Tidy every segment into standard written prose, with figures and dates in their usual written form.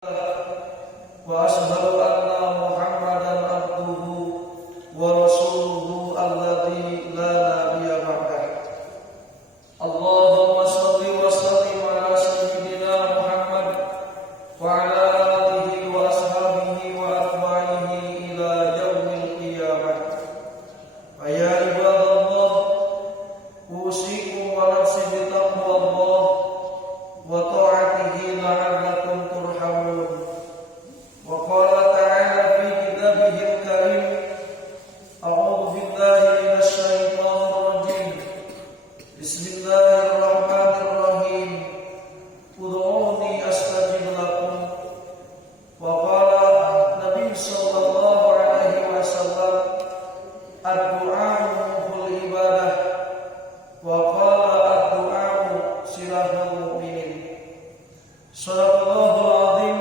Wa ashhadu anna Muhammadan abduhu wa rasuluhu alladzi la nabiyya ba'dah. Allahumma shalli wa sallim ala sayyidina Muhammad wa ala alihi wa ashabihi wa atba'ihi ila yaumil qiyamah. Ya ibadallah, usikum wa nafsi bi taqwallah wa ta'atihi la'allakum turhamun. Wa qala ta'ala fi kitabihil karim, a'udzu billahi minasy syaithanir rajim. Bismillahirrahmanirrahim. Ud'uni astajib lakum. Wa qala Nabi sallallahu alaihi wasallam, ad-du'a'u mukhul ibadah. Wa qala ad-du'a'u silahul mu'minin. Shadaqallahul azim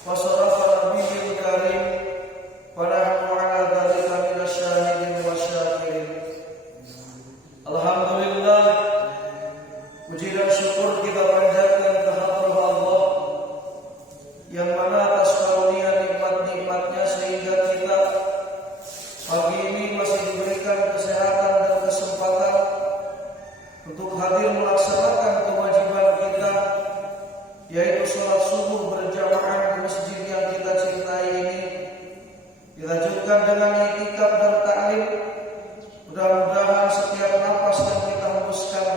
wa sadaqa nabiyul karim wa nahnu ala dzalika minasy syahidin wa syakirin. Alhamdulillah, puji dan syukur kita panjatkan kehadirat Allah yang mana atas karunia nikmat-nikmatnya sehingga kita pagi ini masih diberikan kesehatan dan kesempatan untuk hadir melaksanakan kewajiban kita, yaitu sholat subuh berjamaah di masjid yang kita cintai ini, dilanjutkan dengan i'tikaf dan ta'lim. Mudah-mudahan setiap nafas yang kita hembuskan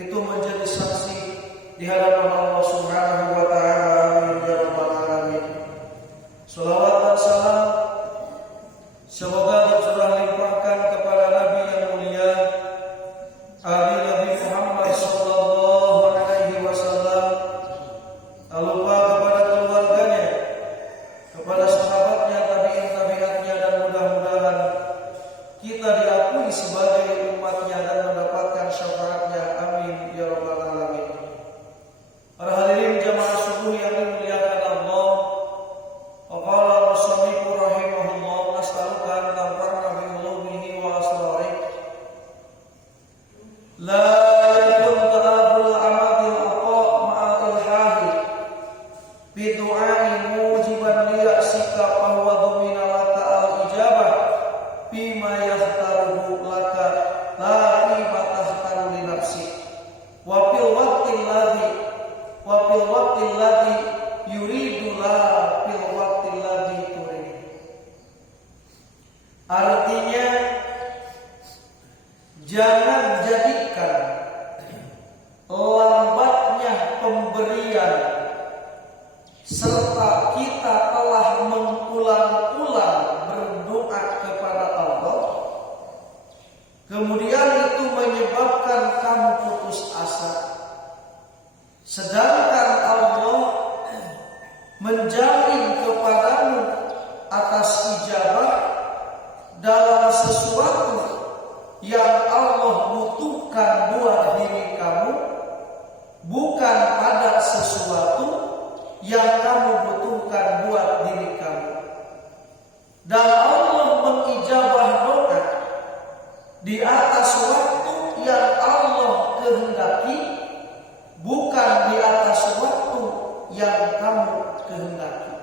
itu menjadi saksi di hadapan Allah Subhanahu wa ta'ala. Amin ya rabbal alamin. Shalawat dan salam semoga tercurah limpahkan kepada Nabi yang mulia, Ali Nabi Muhammad sallallahu alaihi wasallam, tak lupa kepada keluarganya, kepada sahabatnya, tabi'in-tabi'atnya, dan mudah-mudahan kita diakui sebagai umatnya dan mendapatkan syafaatnya. Amin ya rabbal alamin. Para hadirin jamaah subuh yang dimuliakan Allah, qala musannif rahimahullah, nas'aluka an tanfa'na bi ulumihi wa asrarihi. La yakun ta'abul amadil aqa' ma'al ilhahi bi du'ai mujiban liya'sika wa huwa dhumina laka al-ijabah bima yahtaruhu laka la bima tahtaru li nafsi wa fil waqti alladhi yuridu la fil waqti alladhi turid. Artinya, jangan jadikan lambatnya pemberian serta kita telah mengulang-ulang berdoa kepada Allah, kemudian itu menyebabkan kamu putus asa, sedangkan Allah menjamin kepadamu atas ijabah dalam sesuatu yang Allah butuhkan buat diri kamu, bukan pada sesuatu yang kamu butuhkan buat diri kamu. Dan Allah mengijabah doa di atas waktu yang Allah kehendaki, bukan di atas waktu yang kamu kehendaki.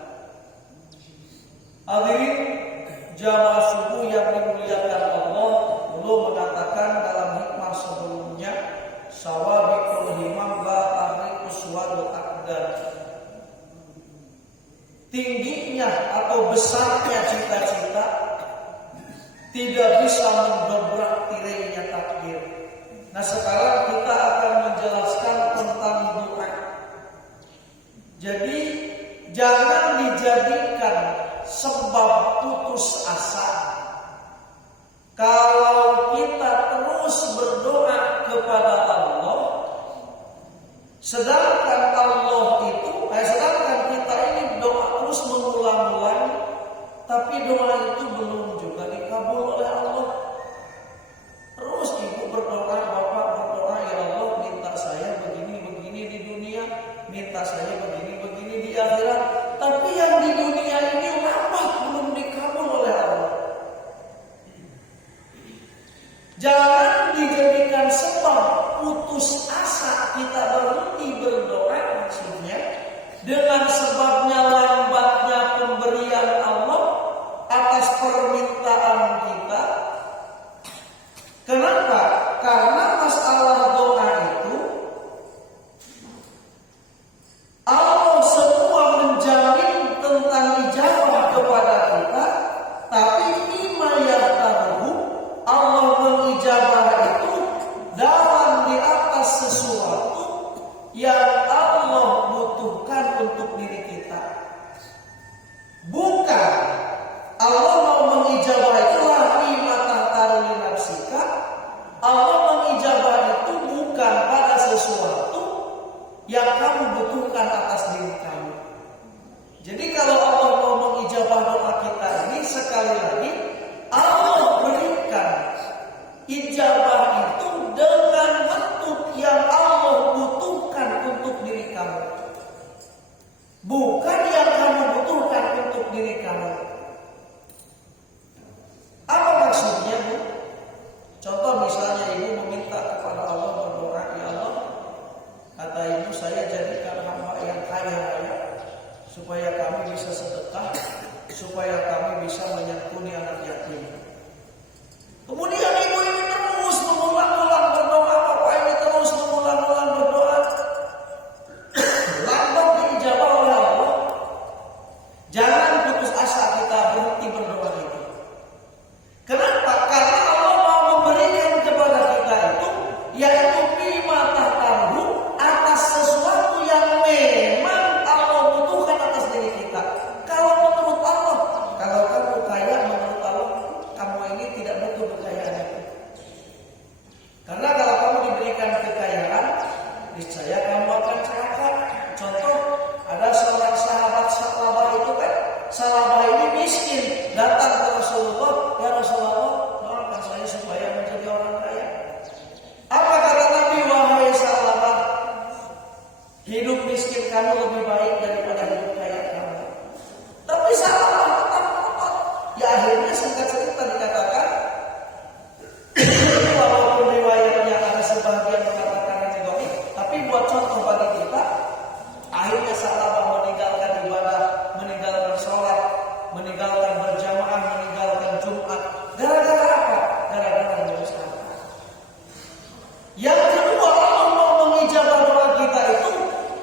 Hadirin jamaah subuh yang dimuliakan Allah, belum mengatakan dalam hikmah sebelumnya, sawabiqul himam la tahriqus wal aqdar. Tingginya atau besarnya cita-cita tidak bisa mendobrak tirainya takdir. Nah, sekarang kita akan menjelaskan tentang doa. Jadi jangan dijadikan sebab putus asa. Kalau kita terus berdoa kepada Allah, sedangkan kita ini doa terus mengulang-ulang, tapi doa itu belum juga dikabul oleh Allah. Terus ibu berdoa, bapak berdoa, ya Allah minta saya begini-begini di dunia, minta saya begini-begini di akhirat, tapi yang di dunia ini rapat belum dikabul oleh Allah. Jangan dijadikan sebab putus asa kita berhenti berdoa, maksudnya dengan sebabnya lambatnya pemberian Allah atas permintaan kita. Kenapa? Karena masalah doa itu Allah semua menjamin tentang ijabah kepada kita, tapi lima yaqtaruhu, Allah mengijabah itu dalam di atas sesuatu yang Allah butuhkan untuk diri kita. Bukan Allah mau mengijabah itulah lima tahtaru li nafsika. Allah mengijabah itu bukan pada sesuatu yang kamu butuhkan atas diri kamu. Jadi kalau Allah mau mengijabah doa kita ini, sekali lagi Allah berikan ijabah itu dengan bentuk yang Allah butuhkan untuk diri kamu, bukan yang kamu butuhkan untuk diri kamu. Apa maksudnya, Bu? Contoh misalnya ibu meminta kepada Allah, berdoa, ya Allah, kata ibu, saya jadikan hamba yang kaya raya supaya kami bisa sedekah, supaya kami bisa menyantuni anak yatim. Kemudian ibu ini terus mengulang-ulang berdoa, bapak ini terus mengulang-ulang berdoa. Lambat diijabah oleh Allah. Jangan putus asa kita berhenti berdoa itu. Kenapa? Karena Allah mau memberikan kepada kita itu, yaitu bima tahtaru, atas sesuatu yang memang Allah butuhkan atas diri kita. Kalau menurut Allah, kalau kamu kaya, menurut Allah kamu ini tidak butuh kekayaan itu. Karena kalau kamu diberikan kekayaan, niscaya kamu akan celaka. Contoh, ada seorang sahabat Salabah itu kan, Salabah ini miskin, datang ke Rasulullah, ya Rasulullah, doakan saya supaya menjadi orang kaya. Apa kata Nabi? Wahai Salabah, hidup miskin kamu lebih baik daripada hidup kaya kamu. Tapi Salabah tetap ngotot. Ya akhirnya singkat cerita dikatakan, walaupun riwayatnya ada sebagian mengatakan ini dhaif, tapi buat contoh bagi kita, akhirnya Salabah meninggalkan ibadah, meninggalkan sholat, meninggalkan berjamaah, meninggalkan Jumat. Gara-gara apa? Gara-gara ngurus harta. Yang kedua, Allah mau mengijabah doa kita itu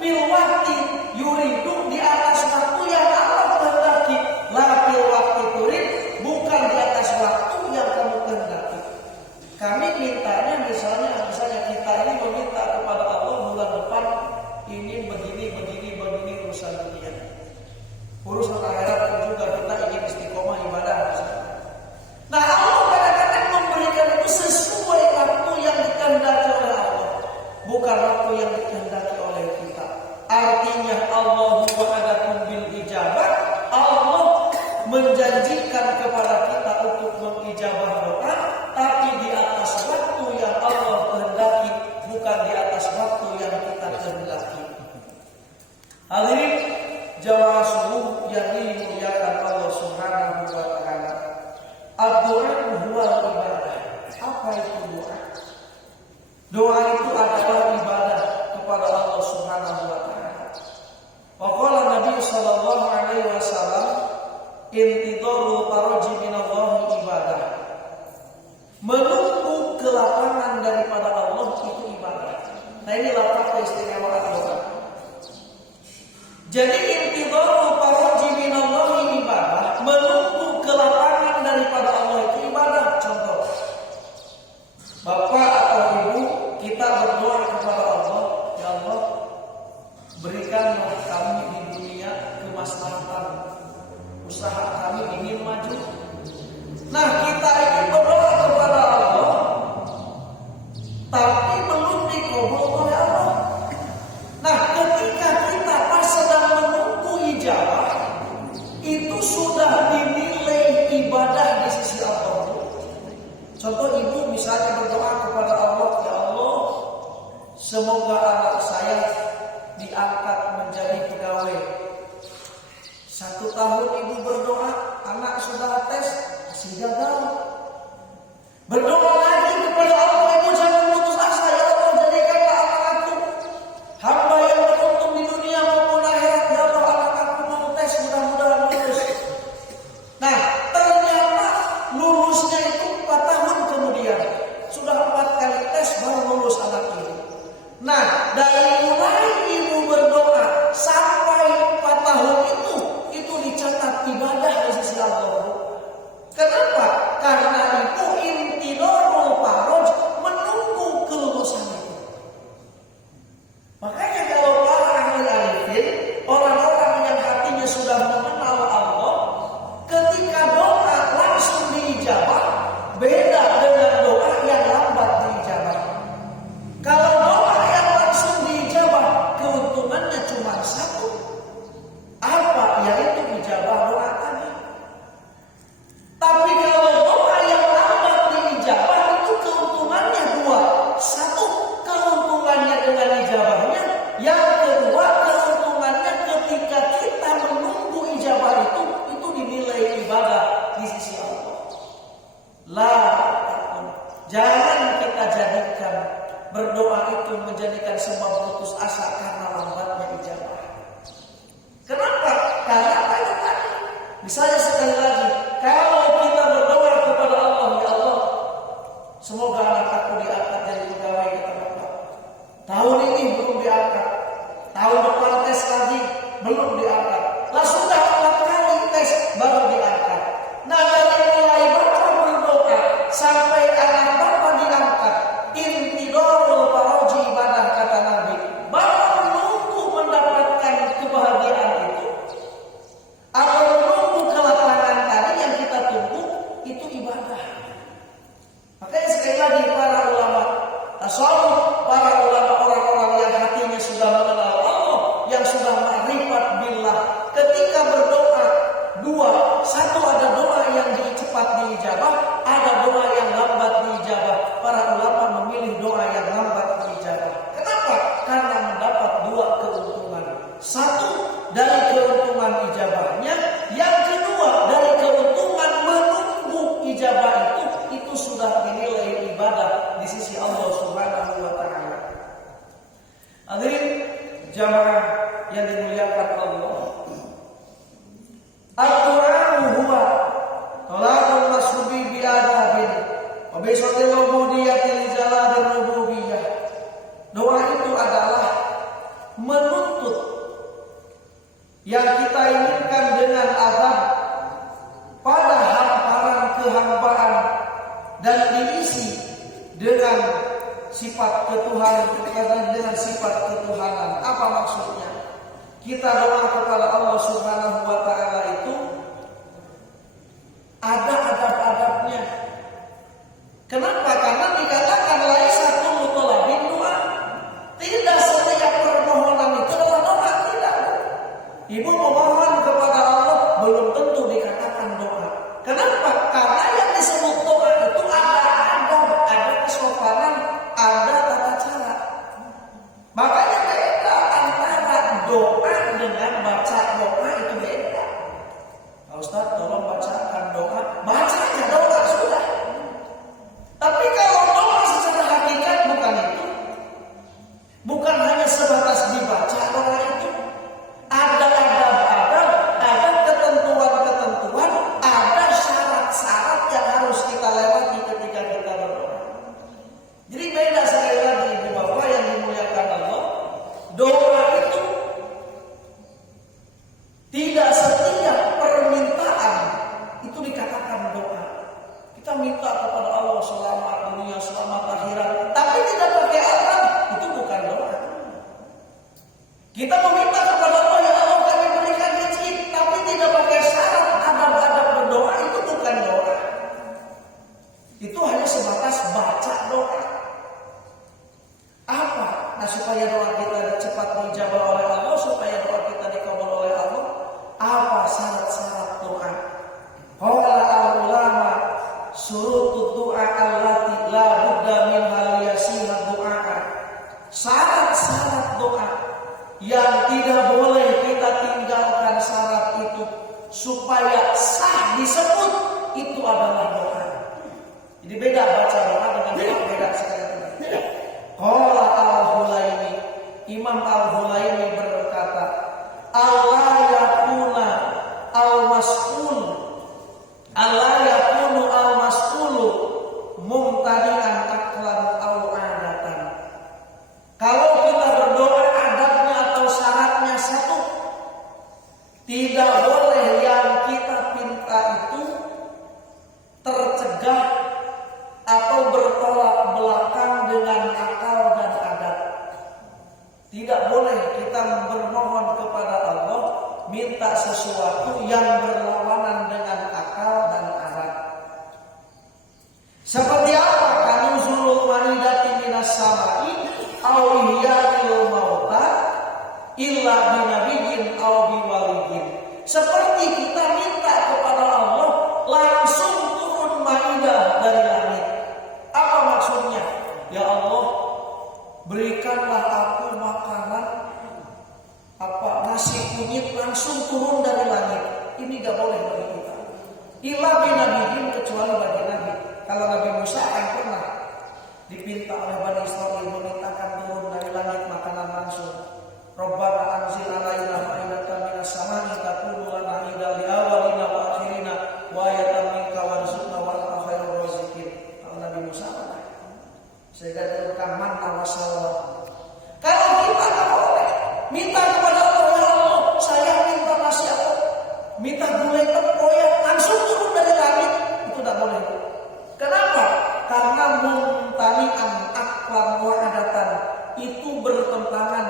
fil waqti yuridu, di atas waktu yang Allah kehendaki. La fil waqti turid, bukan di atas waktu yang kamu kehendaki. Kami mintanya misalnya kita ini meminta kepada Allah bulan depan ini begini urusan dunia. Urusan akhirat pun juga kita ingin istiqomah ibadah. Nah, Allah kadang-kadang memberikan itu sesuai waktu yang dikehendaki oleh Allah, bukan waktu yang dikehendaki oleh kita. Artinya Allah wa'adakum bil ijabah, Allah menjanjikan kepada kita untuk mengijabah doa, tapi di atas waktu yang Allah kehendaki, bukan di atas waktu yang kita kehendaki. Hadirin jamaah subuh yang dimuliakan Allah Subhanahu wa taala. Ad-du'a huwa ibadah. Apa itu doa? Doa itu adalah ibadah kepada Allah Subhanahu wa taala. Wa qala Nabi sallallahu alaihi wasallam, intidharu taraji minallahi ibadah. Menunggu kelapangan daripada Allah itu ibadah. Nah, ini lafaz keistimewaan doa. Jadi intidharu taraji minallahi ibadah, menunggu kelapangan daripada Allah itu ibadah. Contoh, bapak atau ibu kita berdoa kepada Allah, ya Allah, berikanlah kami di dunia kemaslahatan, usaha kami ingin maju. Nah, kita ini berdoa kepada Allah, tapi belum dikabul oleh Allah. Nah, ketika kita pas sedang menunggu ijabah, itu sudah dinilai ibadah di sisi Allah. Contoh, ibu misalnya berdoa kepada Allah, ya Allah, semoga anak saya diangkat menjadi pegawai. 1 tahun ibu berdoa, anak sudah tes, masih gagal. Berdoa lagi kepada Allah, ibu jangan putus asa, ya Allah, jadikanlah anak aku hamba yang beruntung di dunia maupun akhirat. Ya Allah, anak kadang berdoa itu menjadikan sebab putus asa karena lambatnya ijabah. Kenapa? Karena banyak tadi. Misalnya sekali lagi, kalau kita berdoa kepada Allah, ya Allah, semoga anak aku diangkat jadi pegawai kata Bapak. Tahun ini belum diangkat, tahun depan tes lagi belum diangkat. Lah sudah 4 kali tes baru diangkat. Nah dari mulai Bapak berdoa sampai anak Bapak diangkat, intidorul paroji ibadah kata Nabi. Bapak menunggu mendapatkan kebahagiaan itu, atau menunggu kelapangan tadi yang kita tunggu itu ibadah. Makanya sekali lagi para ulama tasawuf, para ulama orang-orang yang hatinya sudah mengenal Allah, yang sudah ma'rifat billah, ketika berdoa satu ada doa yang cepat diijabah, ada doa yang lambat diijabah. Para ulama memilih doa yang lambat diijabah. Kenapa? Karena mendapat 2 keuntungan. Satu, dari keuntungan ijabahnya. Yang kedua, dari keuntungan menunggu ijabah itu sudah dinilai ibadah di sisi Allah Subhanahu wa taala. Hadirin jamaah yang dimuliakan Allah. Al-Qur'an huwa talaqul masrubi bi adabin wa bi sawtil ubudiyyati li jalalir rububiyyah. Doa itu adalah menuntut yang kita inginkan dengan adab pada hamparan kehambaan dan diisi dengan sifat ketuhanan, dengan sifat ketuhanan. Apa maksudnya? Kita doa kepada Allah Subhanahu wa taala itu ada adab-adabnya. Kenapa? Karena dikatakan laisa kullu talabin doa. Tidak setiap permohonan itu adalah doa, tidak. Ibu memohon kepada Allah belum tentu dikatakan doa. Kenapa? Karena yang disebut doa itu ada adab, ada kesopanan, ada tata cara. Makanya beda antara doa dengan baca doa, itu beda. Pak Ustaz tolong bacakan doa, baca aja doa sudah. Tapi kalau doa secara hakikat bukan itu. Bukan hanya sebatas dibaca doa itu. Ada adab-adab, ada ketentuan-ketentuan, ada syarat-syarat yang harus kita lewati ketika kita berdoa. Jadi beda sekali lagi Ibu Bapak yang dimuliakan Allah. Doa itu tidak setiap permintaan itu dikatakan doa. Kita minta kepada Allah selamat dunia, selamat akhirat, tapi tidak pakai adab, itu bukan doa. Kita meminta kepada Allah, ya Allah kami berikan rezeki, tapi tidak pakai syarat adab-adab berdoa, itu bukan doa. Itu hanya sebatas baca doa. Apa? Nah, supaya doa kita cepat dijabah oleh Allah, supaya doa kita dikabul oleh Allah, apa syarat-syarat doa? Qala al-ulama syurutud du'a allati la budda minha liyasiha du'a. Syarat-syarat doa yang tidak boleh kita tinggalkan syarat itu supaya sah disebut itu adalah doa. Jadi beda baca doa dengan doa, beda sekali. Qala al-Hulaimi, Imam al-Hulaimi berkata, Allah yakuna al-mas'ul, Allah yakunu al-mas'ulu mumtadi'an aklan au adatan. Kalau kita berdoa adabnya atau syaratnya satu, tidak boleh yang kita pinta itu tercegah atau bertolak belakang dengan akal dan adat. Tidak boleh kita bermohon kepada Allah minta sesuatu yang berlawanan dengan akal dan adat. Seperti apa? Kanuzulul manidati minas samai au ihya'il mauta illa binabiyyin au biwaliyin. Seperti kita minta kepada Allah langsung turun maidah dari langit. Apa maksudnya? Ya Allah, berikanlah aku makanan nasi kunyit langsung turun dari langit. Ini gak boleh bagi kita. Illa binabiyyin, kecuali bagi Nabi. Kalau Nabi Musa kan pernah dipinta oleh Bani Israil memintakan turun dari langit makanan langsung. Rabbana anzil alaina ma'idatan minas sama'i takunu lana idal li awwalina wa akhirina wa ayatan minka warzuqna wa anta khairur raziqin. Nabi Musa sehingga turunkan manna wa salwa. Kalau kita tak boleh minta kepada Allah, ya Allah, saya minta nasi apa? Minta gulai tempoyak langsung turun dari langit, itu tak boleh. Kenapa? Karena mumtani'an aklan wa adatan, itu bertentangan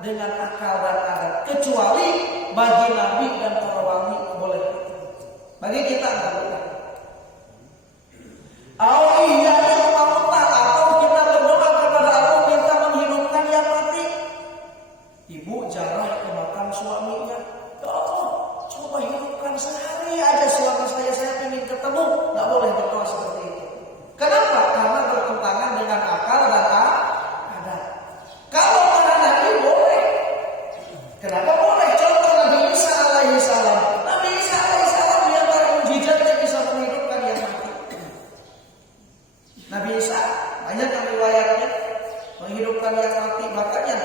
dengan akal dan adat. Kecuali bagi Nabi dan para wali boleh. Bagi kita tak boleh. Atau kita berdoa kepada Allah minta menghidupkan yang mati. Ibu jarah kemakan suaminya. Ya Allah, coba hidupkan sehari aja suami saya ingin ketemu. Gak boleh berdoa seperti itu. Kenapa? Karena bertentangan dengan akal dan adat. Kalau para nabi boleh. Kenapa boleh? Contoh Nabi Isa alaihissalam. Nabi Isa alaihissalam yang mujizatnya bisa menghidupkan yang mati. Nabi Isa banyak yang riwayatnya menghidupkan yang mati. Makanya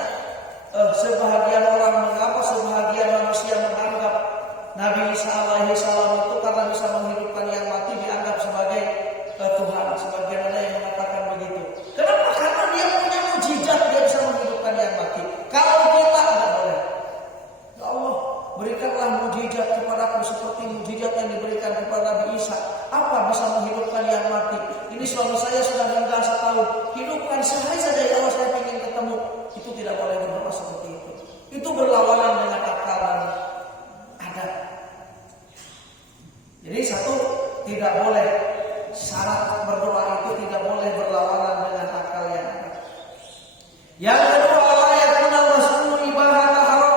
sebahagian orang mengapa sebahagian manusia menganggap Nabi Isa alaihissalam itu karena bisa menghidupkan yang mati dianggap sebagai Tuhan. Sebagian ada yang mengatakan begitu. Kenapa? Karena dia punya mujizat, dia bisa menghidupkan yang mati. Kalau kita tidak boleh. Ya Allah, berikanlah mujizat kepadaku seperti mujizat yang diberikan kepada Nabi Isa. Apa bisa menghidupkan yang mati? Ini suami saya sudah meninggal setahun. Hidupkan sehari saja ya Allah, saya ingin ketemu. Itu tidak boleh berdoa seperti itu. Itu berlawanan dengan akal dan adat. Jadi satu, tidak boleh. Syarat berdoa itu tidak boleh berlawanan dengan akal yang ada. Yang kedua, la yakuna wasfu ibadah haram.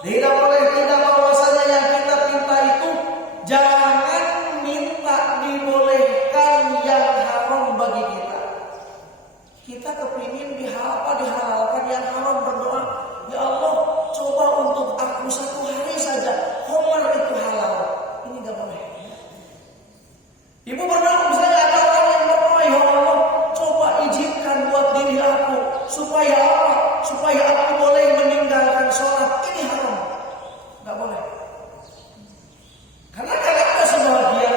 Tidak boleh tidak bahwasanya yang kita minta itu jangan minta dibolehkan yang haram bagi kita. Kita kepingin dihalalkan yang haram, berdoa, ya Allah, coba untuk aku satu hari saja khamar itu halal. Ini enggak boleh. Ibu berdoa, misalnya ada orang yang berdoa, ya Allah, coba izinkan buat diri aku supaya apa? Supaya aku boleh meninggalkan sholat. Ini haram, nggak boleh. Karena ada sebagian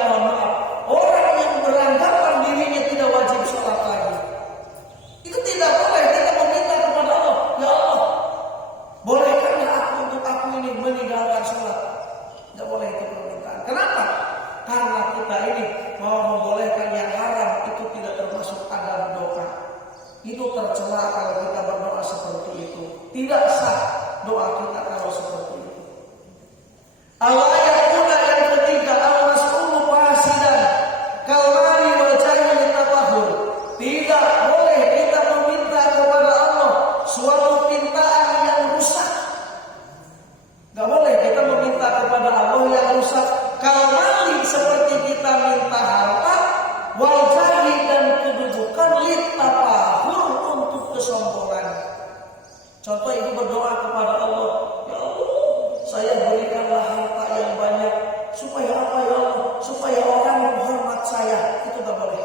orang yang beranggapan dirinya tidak wajib sholat lagi. Itu tidak boleh. Kita meminta kepada Allah, ya Allah, bolehkanlah aku untuk aku ini meninggalkan sholat. Nggak boleh itu permintaan. Kenapa? Karena kita ini mau membolehkan yang haram, itu tidak termasuk adab doa. Itu tercela kalau kita berdoa seperti itu. Tidak sah doa kita kalau seperti itu. Allah yakuna yang ketiga, al-mas'ulu fasidan kalmali wal jahil tatahur. Tidak boleh kita meminta kepada Allah suatu pintaan yang rusak. Gak boleh kita meminta kepada Allah yang rusak. Kalmali seperti kita minta harta, wal jahil dan kedudukan, litapahur untuk kesombongan. Contoh, ibu berdoa kepada Allah, ya Allah, saya berikanlah harta yang banyak supaya apa ya Allah? Supaya orang menghormat saya. Itu tak boleh.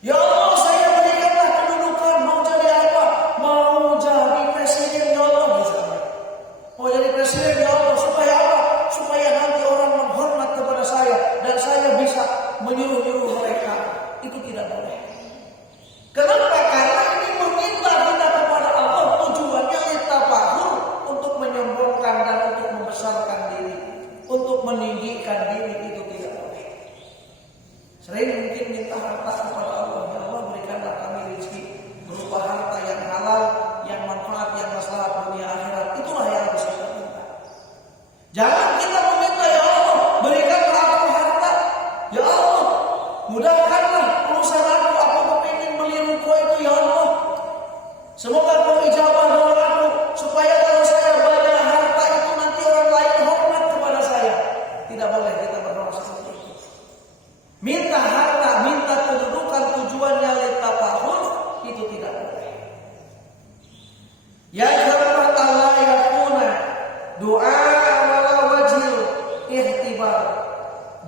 Ya Allah, saya berikanlah kedudukan, mau jadi apa? Mau jadi presiden ya Allah, misalnya. Mau jadi presiden ya Allah, supaya apa? Supaya nanti orang menghormat kepada saya dan saya bisa menyuruh-nyuruh mereka. Itu tidak boleh. Kenapa? Karena ini meminta kita kepada Allah, tujuannya litafahur, untuk menyombongkan dan untuk membesarkan diri, untuk meninggikan diri. Itu tidak boleh. Sering mungkin minta harta kepada Allah, ya Allah, berikanlah kami rezeki berupa harta yang halal, yang manfaat, yang maslahat dunia akhirat. Itulah yang harus kita minta. Jangan kita meminta, ya Allah, berikanlah aku harta, ya Allah, mudahkanlah urusan aku kepingin beli ruko itu, ya Allah, semoga kau ijabah doa aku, supaya kalau saya banyak harta itu nanti orang lain hormat kepada saya. Tidak boleh kita berdoa seperti itu. Minta harta, minta kedudukan, tujuannya litafahur, itu tidak boleh. Yang keempat, Allah yakuna doa wala wajil ihtibar.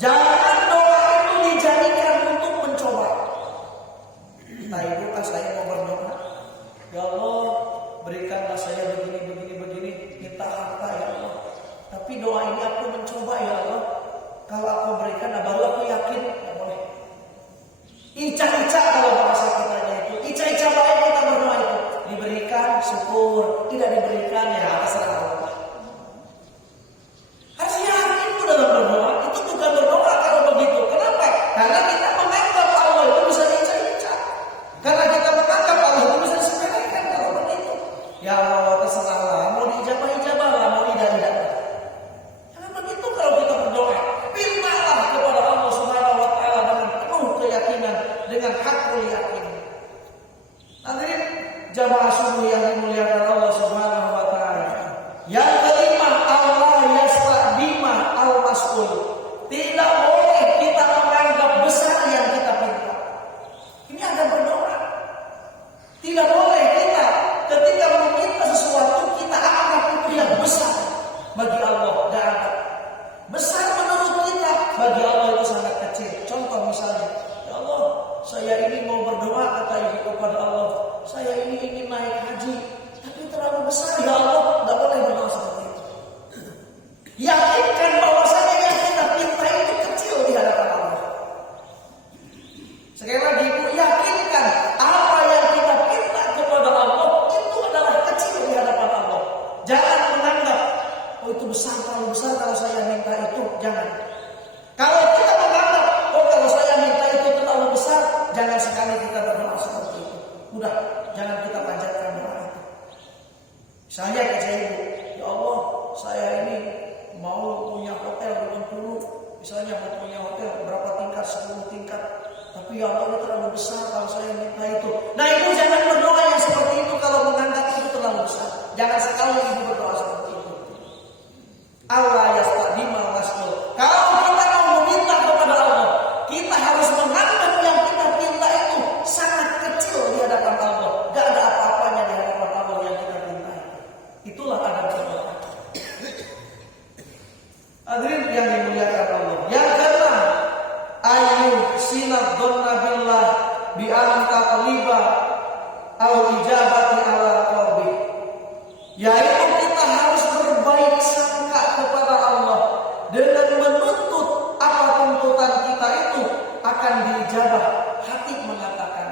Jangan doa itu dijadikan untuk mencoba. Tapi doa ini aku mencoba ya Allah. Kalau aku berikan, baru aku yakin. Tidak boleh. Ica-ica kalau bahasa kitanya itu. Ica-ica baik kita berdoa itu. Diberikan, syukur. Tidak diberikan, ya terserah Allah. Harus yakin itu dalam berdoa. Itu bukan berdoa kalau begitu. Kenapa? Karena kita menganggap Allah itu bisa diica-ica. Karena kita menganggap Allah itu bisa disepelekan kalau begitu. Ya Allah, terserahlah. Mau diijabah-ijabah lah, mau tidak-tidak. Karena begitu kalau kita berdoa. Mintalah kepada Allah Subhanahu wa Ta'ala dengan penuh keyakinan, dengan hakul yakin. Hadirin jamaah subuh yang dimuliakan Allah Subhanahu wa Ta'ala. Yang kelima, Allah yasta'dima al-mas'ul. Tidak boleh kita menganggap besar yang kita pinta. Ini ada berdoa. Tidak boleh kita ketika meminta sesuatu kita anggap itu yang besar bagi Allah. Tidak ada. Besar menurut kita, bagi Allah itu sangat kecil. Contoh misalnya, ya Allah, saya ini mau berdoa kata ibu kepada Allah. Saya ini ingin naik haji, tapi terlalu besar ya Allah, tidak boleh berdoa seperti itu. Yakinkan bahwasanya yang kita pinta itu kecil di hadapan Allah. Sekali lagi ibu, yakinkan apa yang kita pinta kepada Allah itu adalah kecil di hadapan Allah. Jangan menganggap, oh itu besar, terlalu besar kalau saya minta itu, jangan. Kalau kita menganggap, oh kalau saya minta itu terlalu besar, jangan sekali kita berdoa seperti itu. Udah, jangan kita panjatkan doa itu. Misalnya kata ibu, ya Allah, saya ini mau punya hotel di Bengkulu. Misalnya mau punya hotel berapa tingkat, 10 tingkat. Tapi ya Allah ini terlalu besar kalau saya minta itu. Nah ibu jangan berdoa yang seperti itu kalau menganggap itu terlalu besar. Jangan sekali ibu berdoa seperti itu. Allah yasta'dima al-mas'ul. Kalau kita mau meminta kepada Allah, kita harus menganggap yang kita minta itu sangat kecil di hadapan Allah. Gak ada apa-apanya di hadapan Allah yang kita minta. Itulah adab berdoa. Hadirin yang dimuliakan Allah. Yang keenam, ayu sinad dhanna billah bi an taqliba al ijabati ala qalbi. Yaitu kita harus berbaik sangka kepada Allah dengan menuntut apa tuntutan kita itu akan diijabah. Hati mengatakan,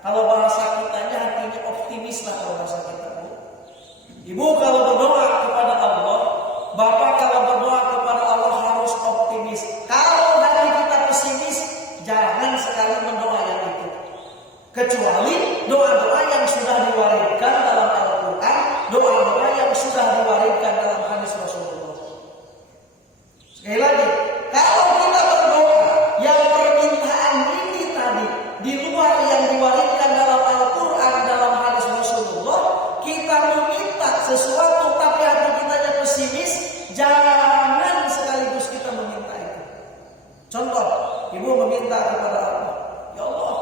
kalau bahasa kitanya hatinya optimis lah kalau bahasa kita. Ibu kalau berdoa kepada Allah, bapak kalau berdoa kepada Allah harus optimis. Kalau hati kita pesimis, jangan sekali mendoa yang itu. Kecuali doa-doa yang sudah diwariskan dalam Al-Quran, doa-doa yang sudah diwariskan dalam hadis Rasulullah. Sekali lagi, kalau kita berdoa yang permintaan ini tadi di luar yang diwariskan dalam Al-Quran, dalam hadis Rasulullah, kita meminta sesuatu tapi hati kita pesimis, jangan sekaligus kita meminta itu. Contoh, ibu meminta kepada Allah, ya Allah,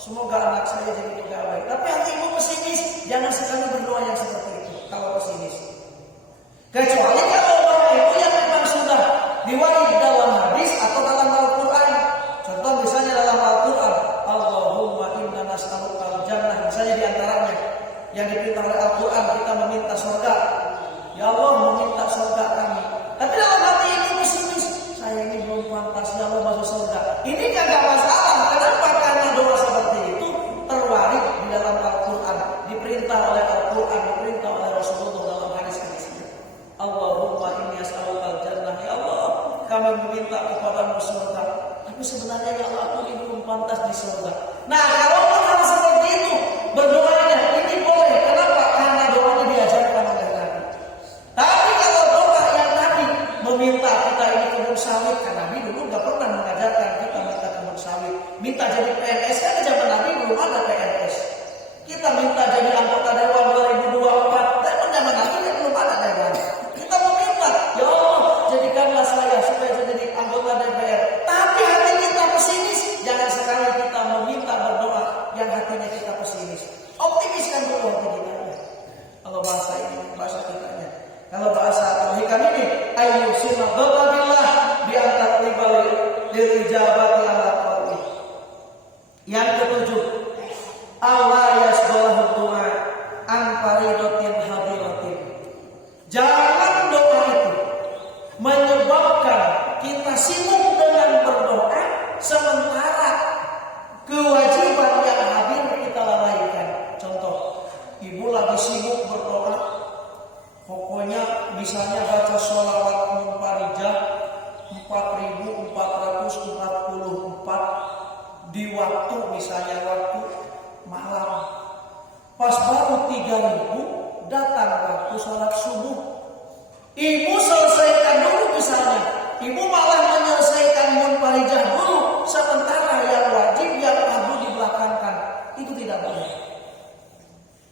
semoga anak saya jadi pegawai. Tapi hati ibu pesimis, jangan sekali berdoa yang seperti itu kalau pesimis. Kecuali kalau doa itu yang memang sudah diwaris dalam hadis atau dalam Al-Quran. Contoh misalnya dalam Al-Quran, Allahumma inna nas'aluka al-jannah. Misalnya diantaranya yang diperintah oleh Al-Quran, kita meminta surga. Ya Allah, meminta surga kami. Tapi dalam hati ini pesimis, saya ini belum pantas ya Allah masuk surga. Ini kagak masalah. Kenapa? Karena doa seperti itu terwaris di dalam Al-Quran, diperintah oleh Al-Quran, diperintah oleh Rasulullah dalam hadis-hadisnya. Allahumma inni as'aluka al-jannah. Ya Allah, kami meminta kepadamu surga. Tapi sebenarnya ya Allah, aku ini belum pantas di surga. Nah, kalau hal seperti itu berdoanya ini boleh. Kenapa? Karena doanya diajarkan oleh Nabi. Tapi kalau doa yang Nabi meminta kita ini kebun sawit, karena Nabi dulu gak pernah mengajarkan kita minta kebun sawit. Minta jadi PNS, kan zaman Nabi belum ada PNS. Kita minta jadi anggota Dewan 2024, tapi zaman Nabi kan belum ada Dewan. Kita meminta, ya Allah, jadikanlah saya supaya jadi anggota DPR. Tapi hati kita pesimis, jangan sekali kita meminta berdoa yang hatinya kita pesimis. Optimiskan dulu hati kita. Kalau bahasa ini, bahasa kitanya. Kalau bahasa Al-Hikam ini, ayu sinadzabillah bi antat libali lirijabati ala qalbi. Yang ketujuh, Allah yasbahu du'a an faridatin hadiratin. Jangan doa itu sibuk dengan berdoa, sementara kewajiban yang hadir kita lalaikan. Contoh, ibu lagi sibuk berdoa, pokoknya misalnya baca sholawat munfarijah 4444 di waktu misalnya waktu malam. Pas baru 3000 datang waktu sholat subuh. Ibu selesaikan dulu misalnya. Ibu malah menyelesaikan munfarijah dulu, sementara yang wajib yang fardu dibelakangkan. Itu tidak boleh.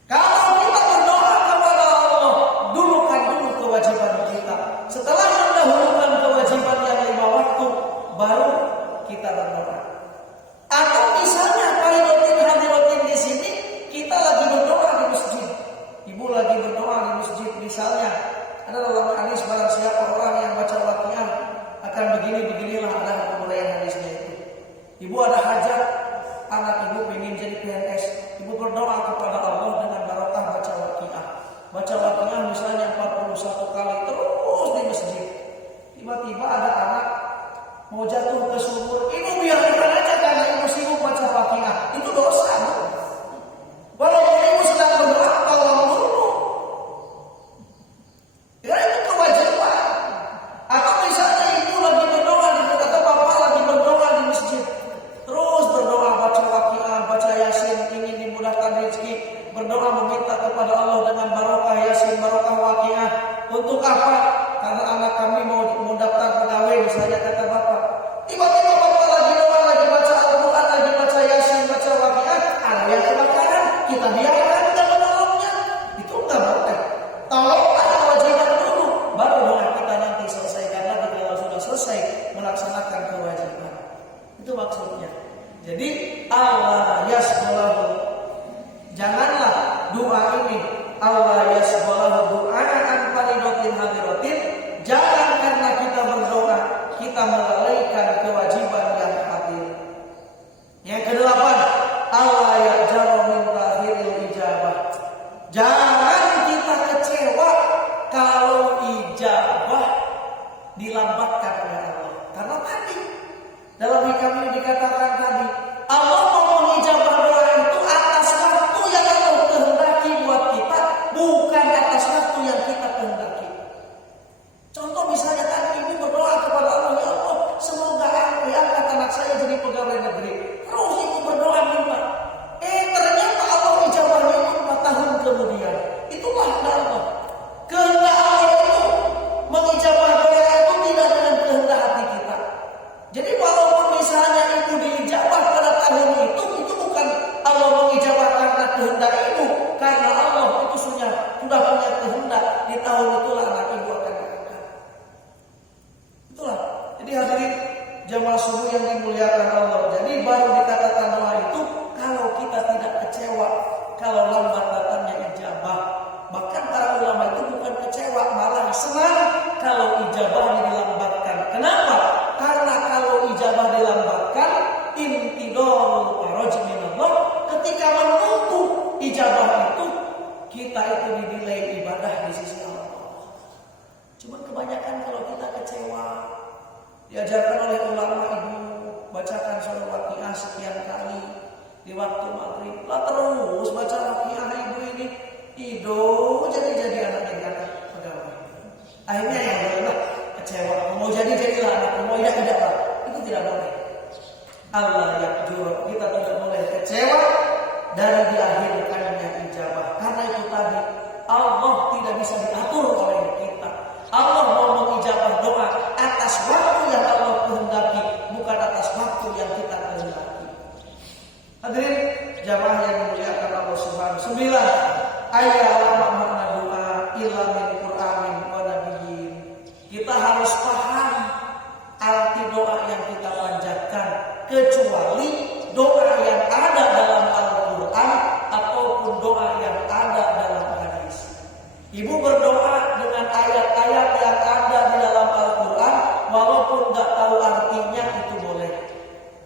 Kalau kita berdoa kepada Allah, dulukan dulu kewajiban kita. Setelah mendahulukan kewajiban yang 5 waktu, baru kita berdoa. Atau misalnya hadirin hadirin di sini, kita lagi berdoa di masjid. Ibu lagi berdoa di masjid misalnya. Ada dalam hadis barang siapa orang yang baca Waqiah akan beginilah ada kemuliaan hadisnya itu. Ibu ada hajat, anak ibu ingin jadi PNS. Ibu berdoa kepada Allah dengan barokah baca Waqiah. Baca Waqiah misalnya 41 kali terus di masjid. Tiba-tiba ada anak mau jatuh ke sumur. Ibu biarkan aja karena ibu sibuk baca Waqiah. Itu dosa. Walaupun ibu sedang berdoa, tolong dulu. Ya itu kewajiban. Atau misalnya ibu lagi berdoa atau bapak lagi berdoa di masjid, terus berdoa baca Waqiah, baca Yasin, ingin dimudahkan rezeki, berdoa meminta kepada Allah dengan barokah Yasin, barokah Waqiah. Untuk apa? Karena anak kami mau daftar pegawai misalnya kata bapak. Tiba-tiba bapak lagi doa, lagi baca Al-Quran, lagi baca Yasin, baca Waqiah, ada yang kebakaran, kita biarkan tidak menolongnya. Itu enggak boleh. Tolong ada kewajiban dulu, baru doa kita nanti selesaikan lagi kalau sudah selesai melaksanakan kewajiban. Itu maksudnya. Jadi Allah yasbalahu, janganlah doa ini Allah yasbalahu du'aan faridatin hadiratin. Jangan karena kita berdoa kita melalaikan kewajiban yang hadir. Yang kedelapan, Allah ya'jaru min takhiril ijabah. Jangan kita kecewa kalau ijabah dilambatkan oleh Allah. Karena tadi dalam hikam ini dikatakan tadi, Allah mau mengijabah doa itu atas waktu yang Allah kehendaki buat kita, bukan atas waktu yang kita kehendaki. Contoh misalnya tadi ibu berdoa kepada Allah, ya Allah, semoga aku angkat anak saya jadi pegawai negeri. Terus ibu berdoa minta. Ternyata Allah ijabahnya 4 tahun kemudian. Itulah Allah. Kehendak Allah itu mengijabah doa itu tidak dengan kehendak hati kita. Jadi walaupun misalnya ibu diijabah pada tahun itu bukan Allah mengijabah karena kehendak ibu, karena Allah itu sudah punya kehendak di tahun itulah anak ibu akan diangkat. Itulah. Jadi hadirin jamaah subuh yang dimuliakan Allah. Jadi baru dikatakan doa itu kalau kita tidak kecewa kalau lambat datangnya ijabah. Bahkan para ulama itu bukan kecewa, malah senang kalau ijabahnya dilambatkan. Kenapa? Karena kalau ijabah dilambatkan, intidorul faraj minallah, ketika menunggu ijabah itu, kita itu dinilai ibadah di sisi Allah. Cuma kebanyakan kalau kita kecewa, diajarkan oleh ulama ibu bacakan surah Waqiah sekian kali di waktu maghrib, lah terus baca Waqiah ibu ini jadi anak pegawai. Akhirnya yang bolehlah kecewa, mau jadilah anak, mau tidak lah, itu tidak boleh. Allah yakjur, kita tidak boleh kecewa dari diakhirkannya ijabah. Karena itu tadi Allah tidak bisa diatur oleh kita. Allah mau mengijabah doa atas waktu yang Allah kehendaki, bukan atas waktu yang kita kehendaki. Hadirin jamaah yang dimuliakan Allah Subhanahu wa taala. 9 ayat makna doa ila min Qur'anin wa nabiyyin. Kita harus paham arti doa yang kita panjatkan, kecuali doa yang ada dalam Al-Quran ataupun doa yang ada dalam hadis. Ibu berdoa dengan ayat-ayat yang ada di dalam Al-Quran, walaupun nggak tahu artinya itu boleh.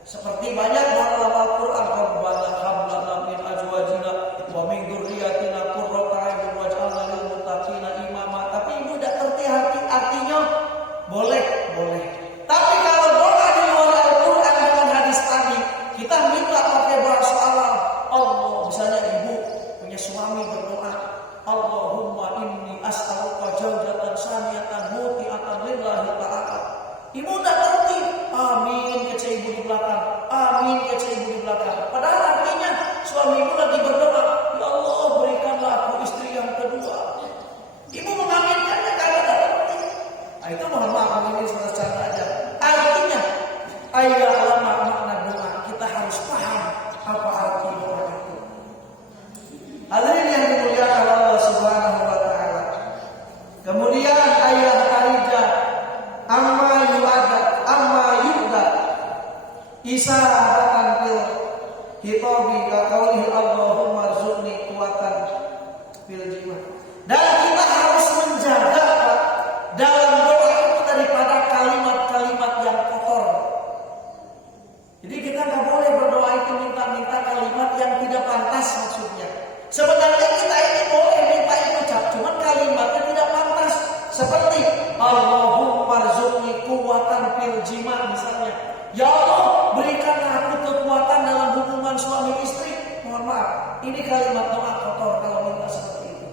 Seperti banyak doa dalam Al-Quran, Rabbana hab lana min azwajina wa min dzurriyyatina qurrata a'yun waj'alna lil muttaqina imama. Tapi ibu tidak ngerti artinya, boleh. Tapi Ibu udah ngerti, amin kece ibu di belakang, amin kece ibu di belakang. Padahal artinya suami ibu lagi berdoa, ya Allah berikanlah aku istri yang kedua. Ibu mengaminkannya karena tidak ngerti. Nah, itu mohon maaf ini secara aja. Artinya, ayat makna doa kita harus paham apa arti doa itu. Hadirin yang dimuliakan Allah Subhanahu wa taala. Kemudian ayat ketiga, amma yu'da isabatan fil hitabi ka qaulihi Allahumma rzuqni quwatan fil jima. Dan kita harus menjaga dalam doa itu daripada kalimat-kalimat yang kotor. Jadi kita nggak boleh berdoa itu minta-minta kalimat yang tidak pantas maksudnya. Sebenarnya kita ini boleh minta itu ucap, cuman kalimatnya tidak pantas. Seperti Allahumma rzuqni quwwatan fil jima misalnya. Ya Allah, berikanlah aku kekuatan dalam hubungan suami istri. Mohon maaf, ini kalimat doa kotor kalau minta seperti itu.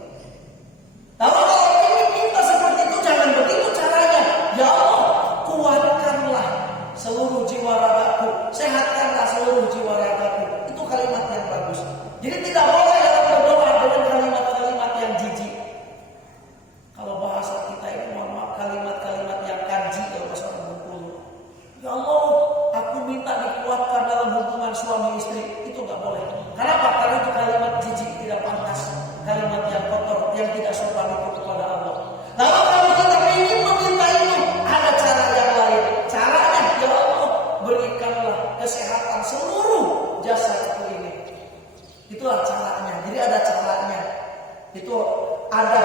Kalau ini minta seperti itu jangan begitu caranya. Ya Allah, kuatkanlah seluruh jiwa ragaku, sehatkanlah seluruh jiwa ragaku. Itu kalimat yang bagus. Jadi tidak boleh dalam berdoa dengan kalimat-kalimat yang jijik. Kalau bahasa kita ini mohon maaf kalimat-kalimat yang kanji kalau bahasa Bengkulu. Ya Allah, aku minta dikuatkan dalam hubungan suami istri. Itu nggak boleh. Kenapa? Karena itu kalimat jijik tidak pantas, kalimat yang kotor, yang tidak sopan itu kepada Allah. Lalu kalau kita ingin meminta itu, ada cara yang lain. Caranya, ya Allah, berikanlah kesehatan seluruh jasadku ini. Itulah caranya. Jadi ada caranya. Itu ada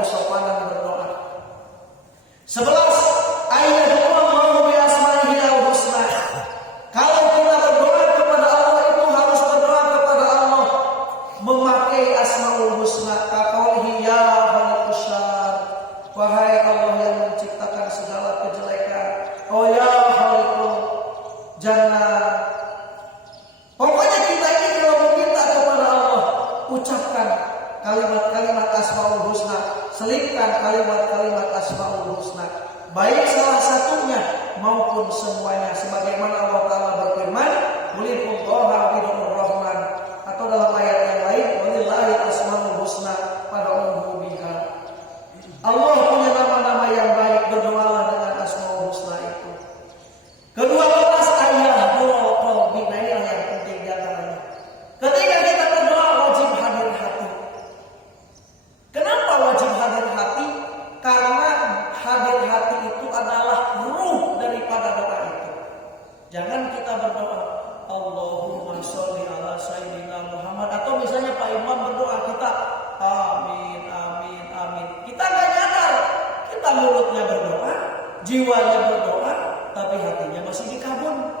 kesopanan berdoa. 11 ayat Allahu bi asma'ihi al-husna. Kalau kita berdoa kepada Allah itu harus berdoa kepada Allah memakai asmaul husna. Kaqaulihi ya khaliqus syar. Wahai Allah yang menciptakan segala kejelekan. Oh ya khaliqul jannah. Pokoknya kita ini kalau meminta kepada Allah, ucapkan kalimat-kalimat asmaul husna, selipkan kalimat-kalimat asmaul husna, baik salah satunya maupun semuanya. Sebagaimana Allah Ta'ala berfirman, Qulillahu bidur rahman, atau dalam ayat yang lain, walillahi asmaul husna fad'uhu biha. Allah punya nama-nama yang baik, berdoalah dengan asmaul husna itu. Kedua belas ayat qalbi, nah ini yang penting di antaranya. Ketika kita berdoa wajib hadir hati. Kenapa wajib hadir hati? Karena hadir hati itu adalah ruh daripada doa itu. Jangan kita berdoa Allahumma sholli ala sayyidina Muhammad, atau misalnya Pak Imam berdoa kita amin amin amin. Kita nggak nyadar, kita mulutnya berdoa, jiwanya berdoa, tapi hatinya masih di kabun.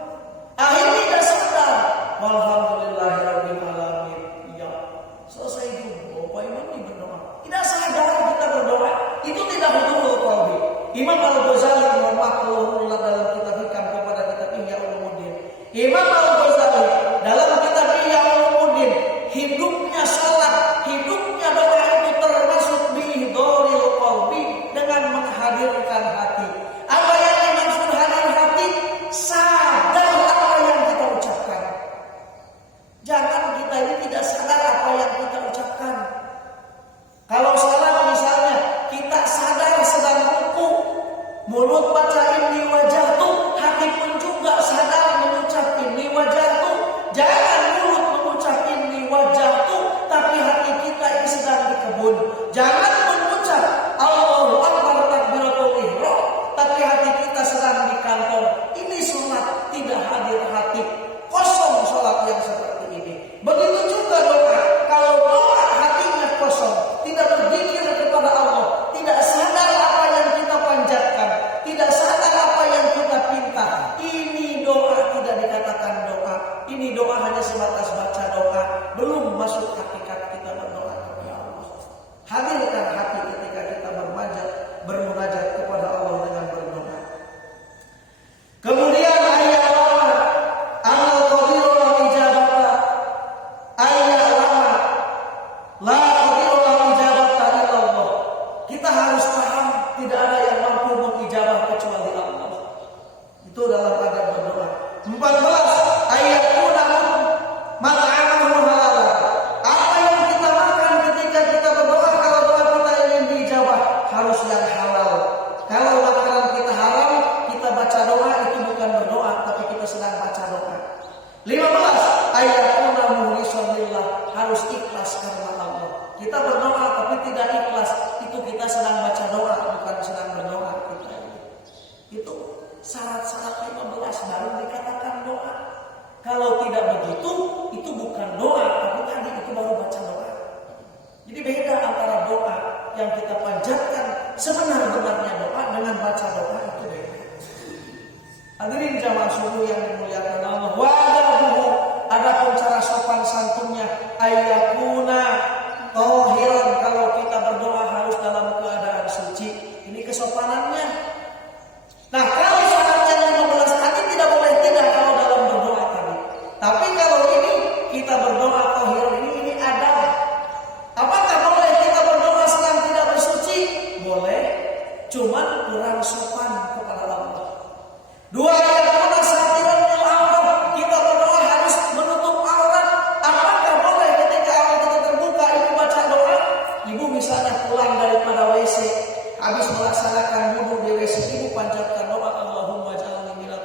Akhirnya tidak sadar. Walhamdulillahirabbil alamin. Ya, selesai itu. Pak Imam ini berdoa. Tidak sadar kita berdoa. Itu tidak betul qalbi. Imam Al-Ghazali rahimahullah dalam kitab Hikam kepada kitab Ihya Ulumuddin. Imam Al-Ghazali dalam kitab Ihya Ulumuddin, hidupnya salat, hidupnya doa itu termasuk bihdoril qalbi, dengan menghadirkan hati. Apa yang dimaksud hadir hati? Sadar apa yang kita ucapkan. Jangan kita ini tidak sadar apa yang kita ucapkan. Kalau salat misalnya, kita sadar sedang ruku, mulut baca inni wajahtu, hati pun juga sadar mengucap inni wajahtu. Jangan mulut mengucap inni wajahtu, tapi hati kita ini sedang di kebun. Jangan mengucap Allahu Akbar takbiratul ihram, tapi hati kita sedang di kantor. Ini salat tidak hadir hati, kosong salat yang seperti ini. Begitu juga doa. Kalau doa hatinya kosong, tidak berzikir kepada Allah, tidak sadar apa yang kita panjatkan, tidak sadar apa yang syarat-syarat 15 baru dikatakan doa. Kalau tidak begitu, itu bukan doa, tapi tadi itu baru baca doa. Jadi beda antara doa yang kita panjatkan sebenar-benarnya doa dengan baca doa, itu beda. Hadirin jamaah subuh yang dimuliakan Allah, wa adabuhu, adapun cara sopan santunnya ayyakuna tahiran, kalau kita berdoa harus dalam keadaan suci. Ini kesopanannya. Nah, kalau syaratnya 15 tadi tidak boleh tidak kalau dalam berdoa tadi. Tapi kalau ini kita berdoa tahiran, ini adab. Apakah boleh kita berdoa sedang tidak bersuci? Boleh, cuman kurang sopan kepada Allah. Dua, yakuna satiran lil aurat, kita berdoa harus menutup aurat. Apakah boleh ketika aurat kita terbuka ibu baca doa? Ibu misalnya pulang daripada WC, habis melaksanakan wudu di WC, ibu panjatkan doa Allahumma ja'alni minal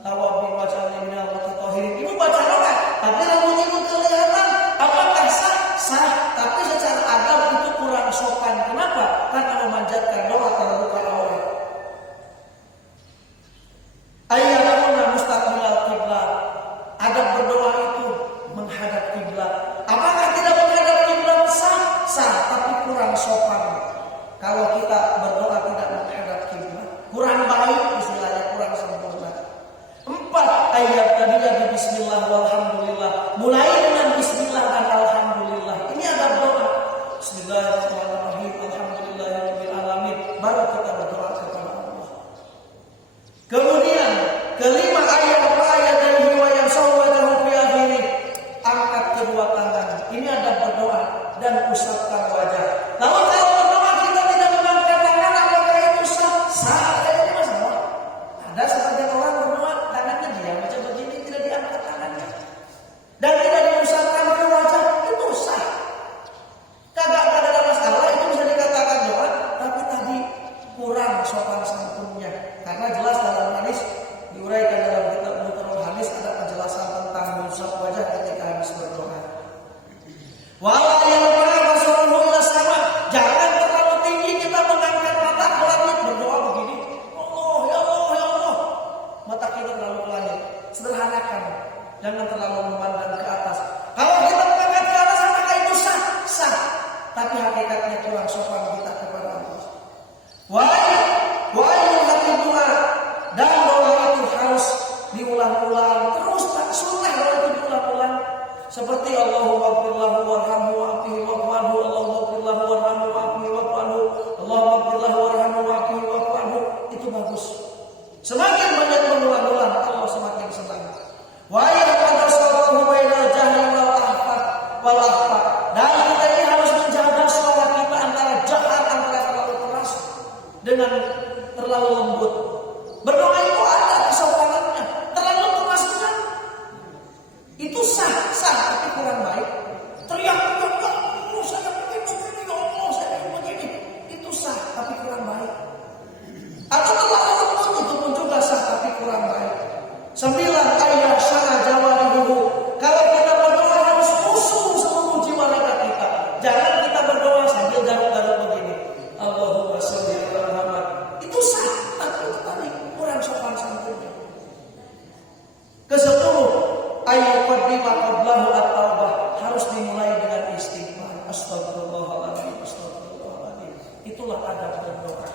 tawwabin waj'alni minal mutatahhirin. Ibu baca doa, tapi rambut ibu kelihatan. Apakah sah? Sah, tapi secara adab itu kurang sopan. Kenapa? Karena memanjatkan doa terbuka aurat. Ayyakuna mustaqbilal qiblat. Adab berdoa itu menghadap kiblat. Apakah tidak menghadap kiblat? Sah, sah, tapi kurang sopan. Kalau kita berdoa tidak menghadap kiblat, kurang baik istilahnya, kurang sempurna. 4, ayat tadinya di bismillah walhamdulillah. Mulai dengan bismillah dan alhamdulillah. Ini adab doa. Bismillahirrahmanirrahim. Alhamdulillahirabbil alamin. Baru kita berdoa kepada Allah. Kemudian kelima, ayat dari wa yasawwadahu fi akhirih. Angkat kedua tangan. Ini adab berdoa dan usapkan wajah. Lalu kalau berdoa kita tidak mengangkat tangan, apakah itu sah? Sah, itu masalah. Ada sebagian orang berdoa tangannya diam macam begini, tidak diangkat tangannya dan tidak diusapkan ke wajah, itu sah. Kagak ada masalah, itu bisa dikatakan doa, tapi tadi kurang sopan santunnya. Karena jelas dalam hadis diuraikan dalam kitab Mutarul Hadis ada penjelasan tentang mengusap wajah ketika habis berdoa. Wala yang basaruhu ila sama, jangan terlalu tinggi kita mengangkat mata ke langit berdoa begini. Allah, ya Allah, ya Allah. Mata kita terlalu ke langit. Sederhanakan, jangan terlalu memandang ke atas. Kalau kita mengangkat ke atas, apakah itu sah? Sah. Tapi hakikatnya kurang sopan kita kepada Allah. Wa'ayyul hati doa, dan doa itu harus diulang-ulang terus, tak sunnah doa itu diulang-ulang. Seperti Allahumma ighfirlahu warhamhu wa'afihi wa'fu anhu, Allahumma ighfirlahu warhamhu wa'afihi wa'fu anhu, Allahumma ighfirlahu warhamhu wa'afihi wa'fu anhu. Itu bagus. Semakin banyak mengulang-ulang, Allah semakin senang. Wa yaqad sallallahu bainal jahri wal akhfa. Dan kita ini harus menjaga suara kita antara jahar, antara terlalu keras dengan terlalu lembut. Berdoa itu ada kesopanannya. Terlalu keras juga itu sah, tapi kurang baik. Teriak, ya Allah, saya begini, ya Allah, saya begini. Itu sah, tapi kurang baik. Atau terlalu lembut, itu pun juga sah, tapi kurang baik. 9, ayat syara jawarihi. Kalau kita berdoa harus khusyuk seluruh jiwa raga kita. Jangan kita berdoa sambil garuk-garuk begini. Allahumma sholli ala Muhammad. Itu sah, tapi tadi kurang sopan santunnya. Ke-10, ayat qaddima qablahu at-taubah, harus dimulai dengan istighfar. Astagfirullahaladzim, astagfirullahaladzim. Itulah adab berdoa.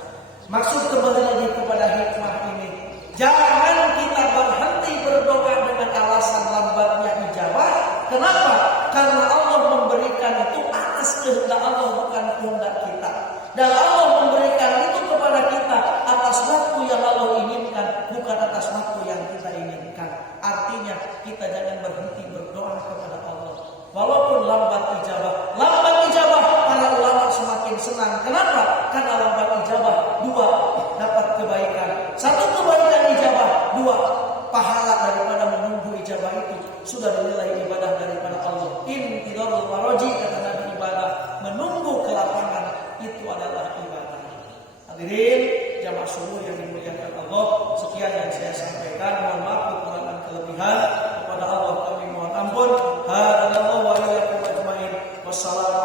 Maksud kembali lagi kepada hikmah ini, jangan kita berhenti berdoa dengan alasan lambatnya ijabah. Kenapa? Karena Allah memberikan itu atas kehendak Allah, bukan kehendak kita. Dan Allah memberikan itu kepada kita atas waktu yang Allah inginkan, bukan atas waktu yang kita inginkan. Artinya kita jangan berhenti berdoa kepada Allah. Walaupun lambat ijabah, para ulama semakin senang. Kenapa? Karena lambat ijabah, 2, dapat kebaikan. 1, kebaikan ijabah. 2, pahala daripada menunggu ijabah itu sudah dinilai ibadah daripada Allah. Intidharul faraji, kata Nabi, ibadah menunggu kelapangan itu adalah ibadah. Hadirin jamaah subuh yang dimuliakan Allah, sekian yang saya sampaikan. Mohon maaf kekurangan kelebihan. Kepada Allah kami mohon ampun. Hadallahu wa iyyakum ajmain. Wassalamu